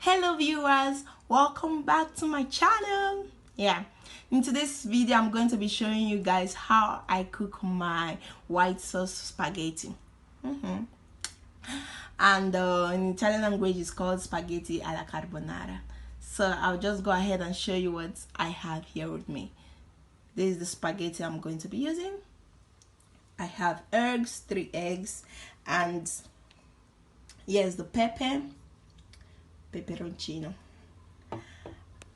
Hello viewers, welcome back to my channel. In today's video I'm going to be showing you guys how I cook my white sauce spaghetti. And in Italian language it's called spaghetti alla carbonara. So I'll just go ahead and show you what I have here with me. This is the spaghetti I'm going to be using. I have eggs, 3 eggs, and here's the pepperoncino,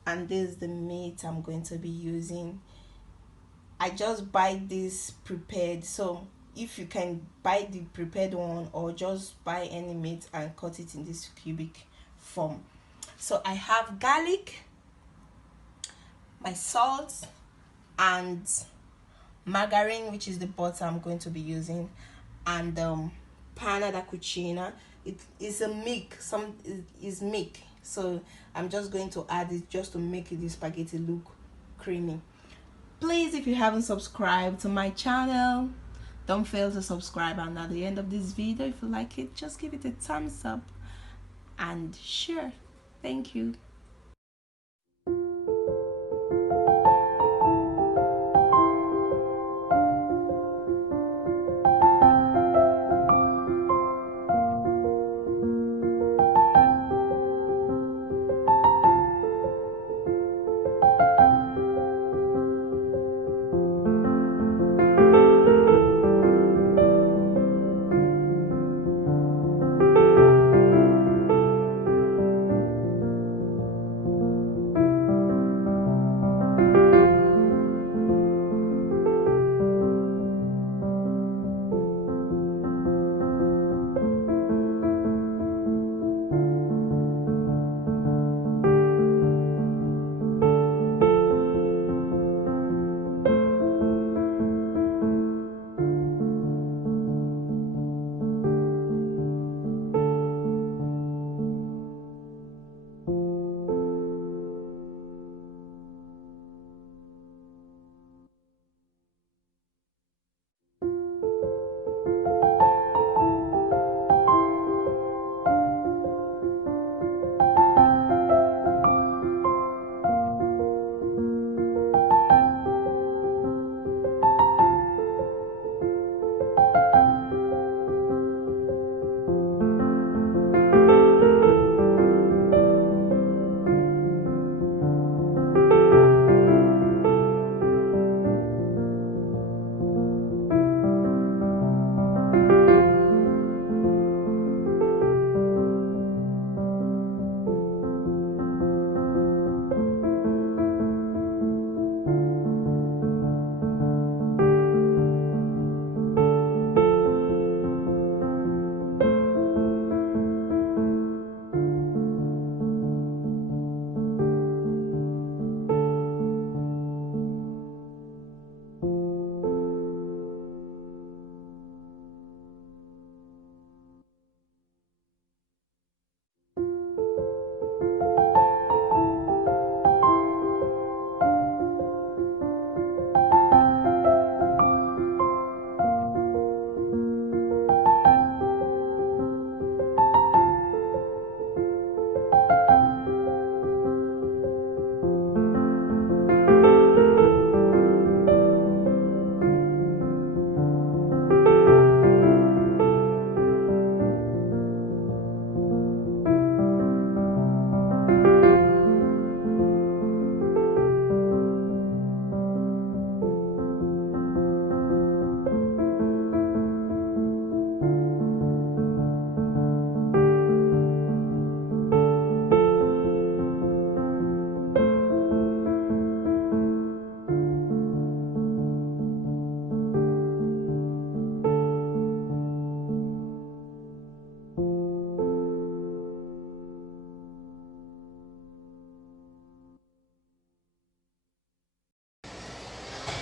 and this is the meat I'm going to be using. I just buy this prepared, so if you can buy the prepared one or just buy any meat and cut it in this cubic form. So I have garlic, my salt, and margarine, which is the butter I'm going to be using, and panna da cucina. It is a milk, is milk, so I'm just going to add it just to make the spaghetti look creamy. Please, if you haven't subscribed to my channel, don't fail to subscribe, and at the end of this video, if you like it, just give it a thumbs up and share. Thank you.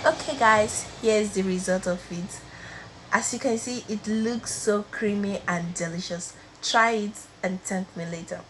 Okay guys, here's the result of it. As you can see, it looks so creamy and delicious. Try it and thank me later.